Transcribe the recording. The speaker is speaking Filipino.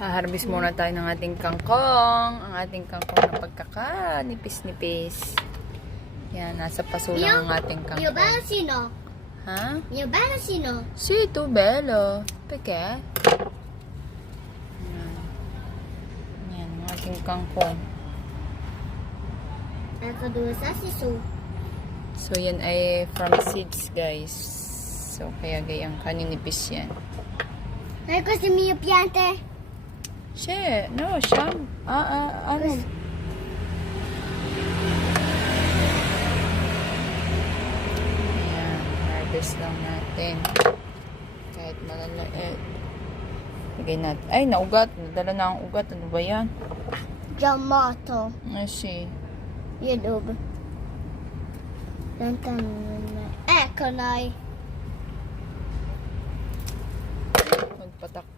Haharbis muna tayo ng ating kangkong. Ang ating kangkong na pagkakanipis-nipis. Yan, nasa paso lang ang ating kangkong. Mio bello sino? Ha? Mio bello sino? Sì, tu bello. Perché? Yan. Yan, ang ating kangkong. Ecco due sassi su. So, yan ay from seeds, guys. So, kaya gayang kaninipis yan. E queste mie piante? Sì, no, siam. Ano? Ayan, harvest lang natin. Kahit malalaet. Lagay natin. Ay, naugat. Nadala na ang ugat. Ano ba yan? Giammato. Sì. Io dove? Ecco dai. Magpatak